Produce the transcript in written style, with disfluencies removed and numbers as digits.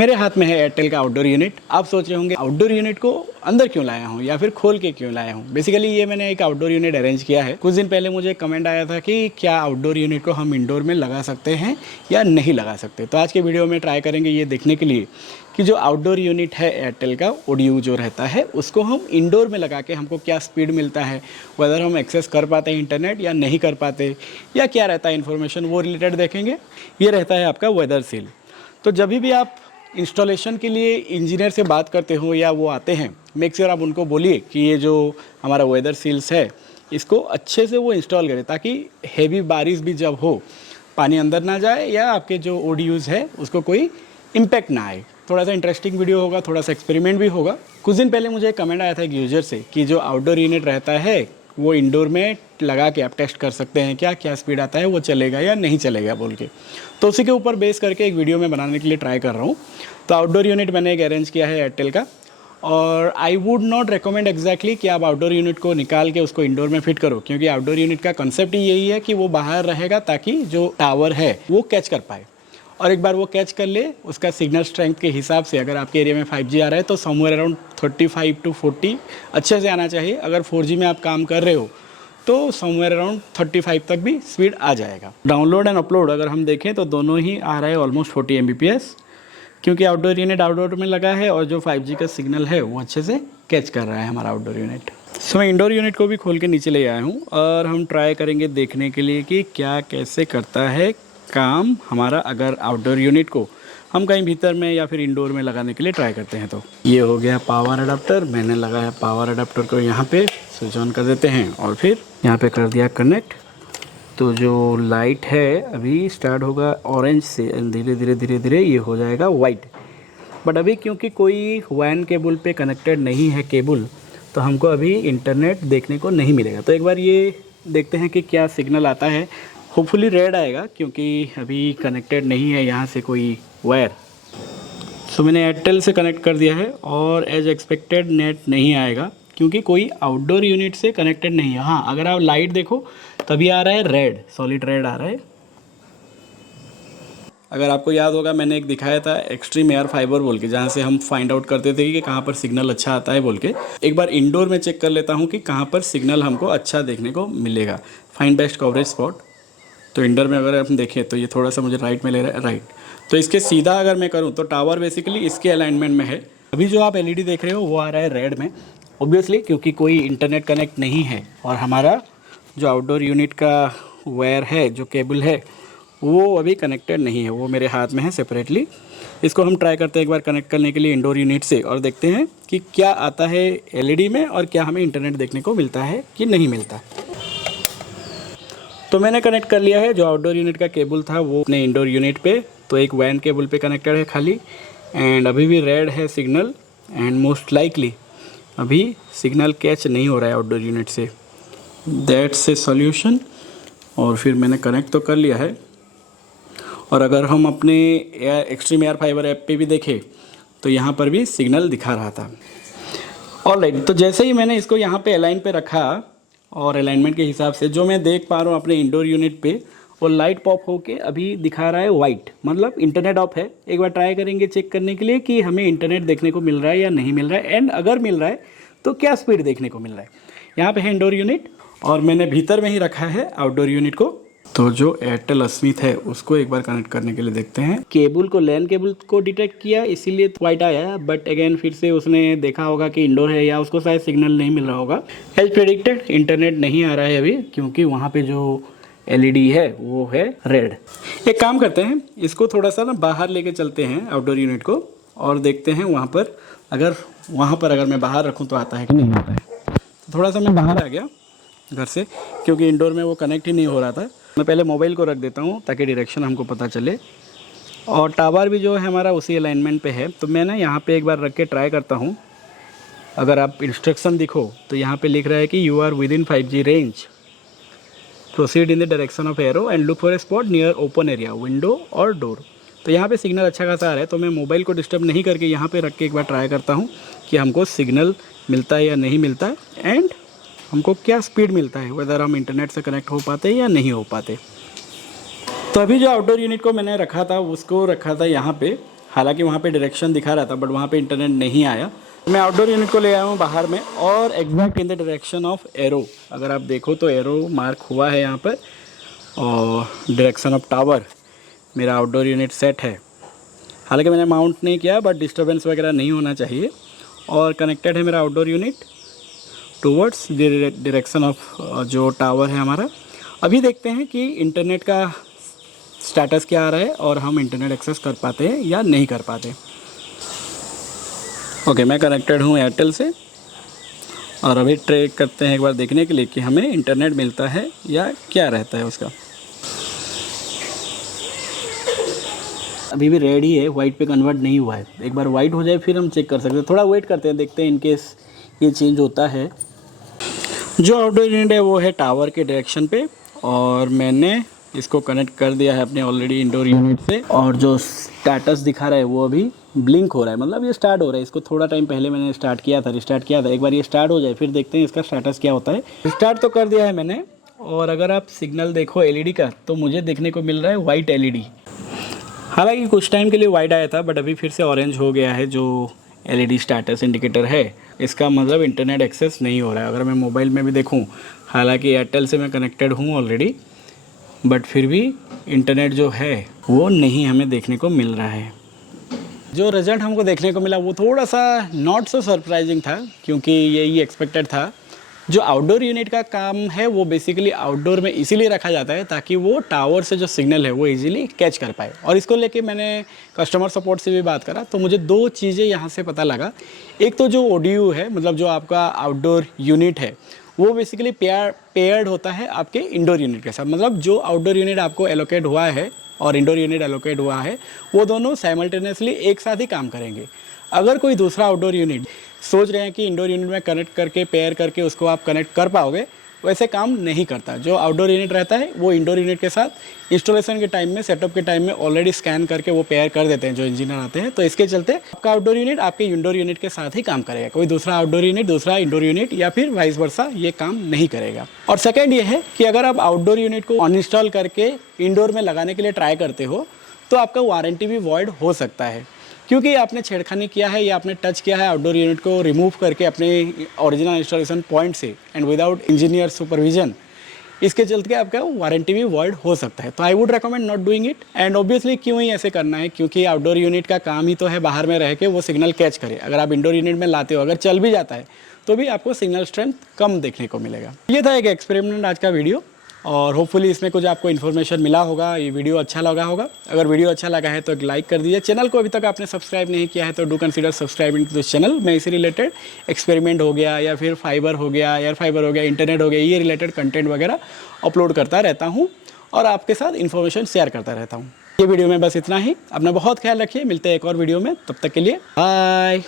मेरे हाथ में है एयरटेल का आउटडोर यूनिट। आप सोच रहे होंगे आउटडोर यूनिट को अंदर क्यों लाया हूँ या फिर खोल के क्यों लाया हूँ। बेसिकली ये मैंने एक आउटडोर यूनिट अरेंज किया है। कुछ दिन पहले मुझे कमेंट आया था कि क्या आउटडोर यूनिट को हम इंडोर में लगा सकते हैं या नहीं लगा सकते। तो आज के वीडियो में ट्राई करेंगे ये देखने के लिए कि जो आउटडोर यूनिट है एयरटेल का ऑडियो जो रहता है उसको हम इंडोर में लगा के हमको क्या स्पीड मिलता है, वेदर हम एक्सेस कर पाते हैं इंटरनेट या नहीं कर पाते, या क्या रहता है इन्फॉर्मेशन वो रिलेटेड देखेंगे। ये रहता है आपका वेदर सील। तो जब भी आप इंस्टॉलेशन के लिए इंजीनियर से बात करते हो या वो आते हैं, मेक श्योर आप उनको बोलिए कि ये जो हमारा वेदर सील्स है इसको अच्छे से वो इंस्टॉल करें, ताकि हेवी बारिश भी जब हो पानी अंदर ना जाए या आपके जो ऑडियोज़ है उसको कोई इम्पैक्ट ना आए। थोड़ा सा इंटरेस्टिंग वीडियो होगा, थोड़ा सा एक्सपेरिमेंट भी होगा। कुछ दिन पहले मुझे एक कमेंट आया था एक यूजर से कि जो आउटडोर यूनिट रहता है वो इंडोर में लगा के आप टेस्ट कर सकते हैं क्या क्या स्पीड आता है, वो चलेगा या नहीं चलेगा बोल के। तो उसी के ऊपर बेस करके एक वीडियो में बनाने के लिए ट्राई कर रहा हूँ। तो आउटडोर यूनिट मैंने एक अरेंज किया है एयरटेल का, और I would not recommend exactly कि आप आउटडोर यूनिट को निकाल के उसको इंडोर में फिट करो, क्योंकि आउटडोर यूनिट का कंसेप्ट ही यही है कि वो बाहर रहेगा ताकि जो टावर है वो कैच कर पाए, और एक बार वो कैच कर ले उसका सिग्नल स्ट्रेंथ के हिसाब से अगर आपके एरिया में 5G आ रहा है तो समवेयर अराउंड 35 to 40 अच्छे से आना चाहिए। अगर 4G में आप काम कर रहे हो तो समवेयर अराउंड 35 तक भी स्पीड आ जाएगा। डाउनलोड एंड अपलोड अगर हम देखें तो दोनों ही आ रहा है ऑलमोस्ट 40 Mbps, क्योंकि आउटडोर यूनिट आउटडोर में लगा है और जो 5G का सिग्नल है वो अच्छे से कैच कर रहा है हमारा आउटडोर यूनिट। सो मैं इंडोर यूनिट को भी खोल के नीचे ले आया हूँ और हम ट्राई करेंगे देखने के लिए कि क्या कैसे करता है काम हमारा अगर आउटडोर यूनिट को हम कहीं भीतर में या फिर इंडोर में लगाने के लिए ट्राई करते हैं। तो ये हो गया पावर अडाप्टर, मैंने लगाया पावर अडाप्टर को यहाँ पे स्विच ऑन कर देते हैं और फिर यहाँ पे कर दिया कनेक्ट। तो जो लाइट है अभी स्टार्ट होगा ऑरेंज से, धीरे धीरे धीरे धीरे ये हो जाएगा वाइट। बट अभी क्योंकि कोई वैन केबल पे कनेक्टेड नहीं है केबल, तो हमको अभी इंटरनेट देखने को नहीं मिलेगा। तो एक बार ये देखते हैं कि क्या सिग्नल आता है। होपफुली रेड आएगा क्योंकि अभी कनेक्टेड नहीं है यहाँ से कोई वायर। सो मैंने एयरटेल से कनेक्ट कर दिया है और एज एक्सपेक्टेड नेट नहीं आएगा क्योंकि कोई आउटडोर यूनिट से कनेक्टेड नहीं है। हाँ, अगर आप लाइट देखो तभी आ रहा है रेड, सॉलिड रेड आ रहा है। अगर आपको याद होगा मैंने एक दिखाया था एक्सट्रीम एयर फाइबर बोल के, जहाँ से हम फाइंड आउट करते थे कि कहाँ पर सिग्नल अच्छा आता है बोल के। एक बार इंडोर में चेक कर लेता हूँ कि कहाँ पर सिग्नल हमको अच्छा देखने को मिलेगा। Find best coverage spot. तो इंडोर में अगर हम देखें तो ये थोड़ा सा मुझे राइट में ले रहा है, राइट। तो इसके सीधा अगर मैं करूँ तो टावर बेसिकली इसके अलाइनमेंट में है। अभी जो आप एलईडी देख रहे हो वो आ रहा है रेड में, ऑब्वियसली क्योंकि कोई इंटरनेट कनेक्ट नहीं है और हमारा जो आउटडोर यूनिट का वायर है, जो केबल है, वो अभी कनेक्टेड नहीं है, वो मेरे हाथ में है सेपरेटली। इसको हम ट्राई करते हैं एक बार कनेक्ट करने के लिए इंडोर यूनिट से और देखते हैं कि क्या आता है एलईडी में और क्या हमें इंटरनेट देखने को मिलता है कि नहीं मिलता। तो मैंने कनेक्ट कर लिया है। जो आउटडोर यूनिट का केबल था वो अपने इंडोर यूनिट पे, तो एक वैन केबल पे कनेक्टेड है खाली, एंड अभी भी रेड है सिग्नल, एंड मोस्ट लाइकली अभी सिग्नल कैच नहीं हो रहा है आउटडोर यूनिट से। That's a solution. और फिर मैंने कनेक्ट तो कर लिया है, और अगर हम अपने एक्सट्रीम एयर फाइबर ऐप पे भी देखें तो यहाँ पर भी सिग्नल दिखा रहा था। ऑलराइट, तो जैसे ही मैंने इसको यहाँ पे अलाइन पे रखा और अलाइनमेंट के हिसाब से जो मैं देख पा रहा हूँ अपने इंडोर यूनिट पे, वो लाइट पॉप होके अभी दिखा रहा है वाइट, मतलब इंटरनेट ऑफ है। एक बार ट्राई करेंगे चेक करने के लिए कि हमें इंटरनेट देखने को मिल रहा है या नहीं मिल रहा है, एंड अगर मिल रहा है तो क्या स्पीड देखने को मिल रहा है। यहाँ पे है इंडोर यूनिट और मैंने भीतर में ही रखा है आउटडोर यूनिट को। तो जो एयरटेल अस्मित है उसको एक बार कनेक्ट करने के लिए देखते हैं। केबल को, लैन केबल को डिटेक्ट किया इसीलिए वाइट आया, बट अगेन फिर से उसने देखा होगा कि इंडोर है या उसको शायद सिग्नल नहीं मिल रहा होगा। एज प्रेडिक्टेड इंटरनेट नहीं आ रहा है अभी, क्योंकि वहाँ पे जो एलईडी है वो है रेड। एक काम करते हैं, इसको थोड़ा सा ना बाहर लेके चलते हैं आउटडोर यूनिट को और देखते हैं वहाँ पर अगर मैं बाहर रखूँ तो आता है कि नहीं आता है। तो थोड़ा सा मैं बाहर आ गया घर से, क्योंकि इंडोर में वो कनेक्ट ही नहीं हो रहा था। मैं पहले मोबाइल को रख देता हूँ ताकि डायरेक्शन हमको पता चले, और टावर भी जो है हमारा उसी अलाइनमेंट पे है। तो मैं ना यहाँ पे एक बार रख के ट्राई करता हूँ। अगर आप इंस्ट्रक्शन दिखो तो यहाँ पे लिख रहा है कि you are within 5G range, proceed in the direction of arrow and look for a spot near open area, window और डोर। तो यहाँ पे सिग्नल अच्छा खासा आ रहा है, तो मैं मोबाइल को डिस्टर्ब नहीं करके यहाँ पे रख के एक बार ट्राई करता हूँ कि हमको सिग्नल मिलता है या नहीं मिलता है, एंड हमको क्या स्पीड मिलता है, वेदर हम इंटरनेट से कनेक्ट हो पाते हैं या नहीं हो पाते। तो अभी जो आउटडोर यूनिट को मैंने रखा था उसको रखा था यहाँ पे, हालांकि वहाँ पे डायरेक्शन दिखा रहा था बट वहाँ पे इंटरनेट नहीं आया। मैं आउटडोर यूनिट को ले आया हूँ बाहर में और exact in the direction of arrow. अगर आप देखो तो एरो मार्क हुआ है यहाँ पर और डायरेक्शन ऑफ टावर मेरा आउटडोर यूनिट सेट है। हालांकि मैंने माउंट नहीं किया बट डिस्टर्बेंस वगैरह नहीं होना चाहिए और कनेक्टेड है मेरा outdoor unit towards direction of जो टावर है हमारा। अभी देखते हैं कि इंटरनेट का स्टेटस क्या आ रहा है और हम इंटरनेट एक्सेस कर पाते हैं या नहीं कर पाते। ओके, मैं कनेक्टेड हूँ एयरटेल से और अभी ट्रेक करते हैं एक बार देखने के लिए कि हमें इंटरनेट मिलता है या क्या रहता है उसका। अभी भी रेड ही है, वाइट पे कन्वर्ट नहीं हुआ है। एक बार वाइट हो जाए फिर हम चेक कर सकते हैं। थोड़ा वेट करते हैं, देखते हैं इनकेस ये चेंज होता है। जो आउटडोर यूनिट है वो है टावर के डायरेक्शन पे और मैंने इसको कनेक्ट कर दिया है अपने ऑलरेडी इंडोर यूनिट से और जो स्टेटस दिखा रहा है वो अभी ब्लिंक हो रहा है, मतलब ये स्टार्ट हो रहा है। इसको थोड़ा टाइम पहले मैंने रिस्टार्ट किया था। एक बार ये स्टार्ट हो जाए फिर देखते हैं इसका स्टेटस क्या होता है। स्टार्ट तो कर दिया है मैंने और अगर आप सिग्नल देखो एलईडी का तो मुझे देखने को मिल रहा है वाइट एलईडी। हालांकि कुछ टाइम के लिए वाइट आया था बट अभी फिर से ऑरेंज हो गया है जो एलईडी स्टेटस इंडिकेटर है। इसका मतलब इंटरनेट एक्सेस नहीं हो रहा है। अगर मैं मोबाइल में भी देखूं, हालांकि एयरटेल से मैं कनेक्टेड हूं ऑलरेडी बट फिर भी इंटरनेट जो है वो नहीं हमें देखने को मिल रहा है। जो रिज़ल्ट हमको देखने को मिला वो थोड़ा सा नॉट सो सरप्राइजिंग था क्योंकि यही एक्सपेक्टेड था। जो आउटडोर यूनिट का काम है वो बेसिकली आउटडोर में इसीलिए रखा जाता है ताकि वो टावर से जो सिग्नल है वो इजीली कैच कर पाए। और इसको लेके मैंने कस्टमर सपोर्ट से भी बात करा तो मुझे दो चीज़ें यहाँ से पता लगा। एक तो जो ODU है, मतलब जो आपका आउटडोर यूनिट है वो बेसिकली पेयर्ड होता है आपके इंडोर यूनिट के साथ। मतलब जो आउटडोर यूनिट आपको एलोकेट हुआ है और इंडोर यूनिट एलोकेट हुआ है वो दोनों साइमल्टेनियसली एक साथ ही काम करेंगे। अगर कोई दूसरा आउटडोर यूनिट सोच रहे हैं कि इंडोर यूनिट में कनेक्ट करके पेयर करके उसको आप कनेक्ट कर पाओगे, वैसे काम नहीं करता। जो आउटडोर यूनिट रहता है वो इंडोर यूनिट के साथ इंस्टॉलेशन के टाइम में, सेटअप के टाइम में ऑलरेडी स्कैन करके वो पेयर कर देते हैं जो इंजीनियर आते हैं। तो इसके चलते आपका आउटडोर यूनिट आपके इंडोर यूनिट के साथ ही काम करेगा। कोई दूसरा आउटडोर यूनिट दूसरा इंडोर यूनिट या फिर वाइस वर्सा ये काम नहीं करेगा। और सेकेंड ये है कि अगर आप आउटडोर यूनिट को अनइंस्टॉल करके इंडोर में लगाने के लिए ट्राई करते हो तो आपका वारंटी भी वॉइड हो सकता है क्योंकि आपने छेड़खानी किया है या आपने टच किया है आउटडोर यूनिट को रिमूव करके अपने ओरिजिनल इंस्टॉलेशन पॉइंट से एंड विदाउट इंजीनियर सुपरविजन। इसके चलते आपका वारंटी भी वॉइड हो सकता है। तो I would recommend not doing it. And obviously क्यों ही ऐसे करना है, क्योंकि आउटडोर यूनिट का काम ही तो है बाहर में रह के वो सिग्नल कैच करे। अगर आप इंडोर यूनिट में लाते हो, अगर चल भी जाता है तो भी आपको सिग्नल स्ट्रेंथ कम देखने को मिलेगा। ये था एक एक्सपेरिमेंट आज का वीडियो और होपफुली इसमें कुछ आपको इन्फॉर्मेशन मिला होगा, ये वीडियो अच्छा लगा होगा। अगर वीडियो अच्छा लगा है तो एक लाइक कर दीजिए। चैनल को अभी तक आपने सब्सक्राइब नहीं किया है तो do consider subscribing to this channel. मैं इसी रिलेटेड एक्सपेरिमेंट हो गया या फिर फाइबर हो गया, एयर फाइबर हो गया, इंटरनेट हो गया, ये रिलेटेड कंटेंट वगैरह अपलोड करता रहता हूँ और आपके साथ इन्फॉर्मेशन शेयर करता रहता हूँ। ये वीडियो में बस इतना ही। अपना बहुत ख्याल रखिए, मिलते हैं एक और वीडियो में, तब तक के लिए बाय।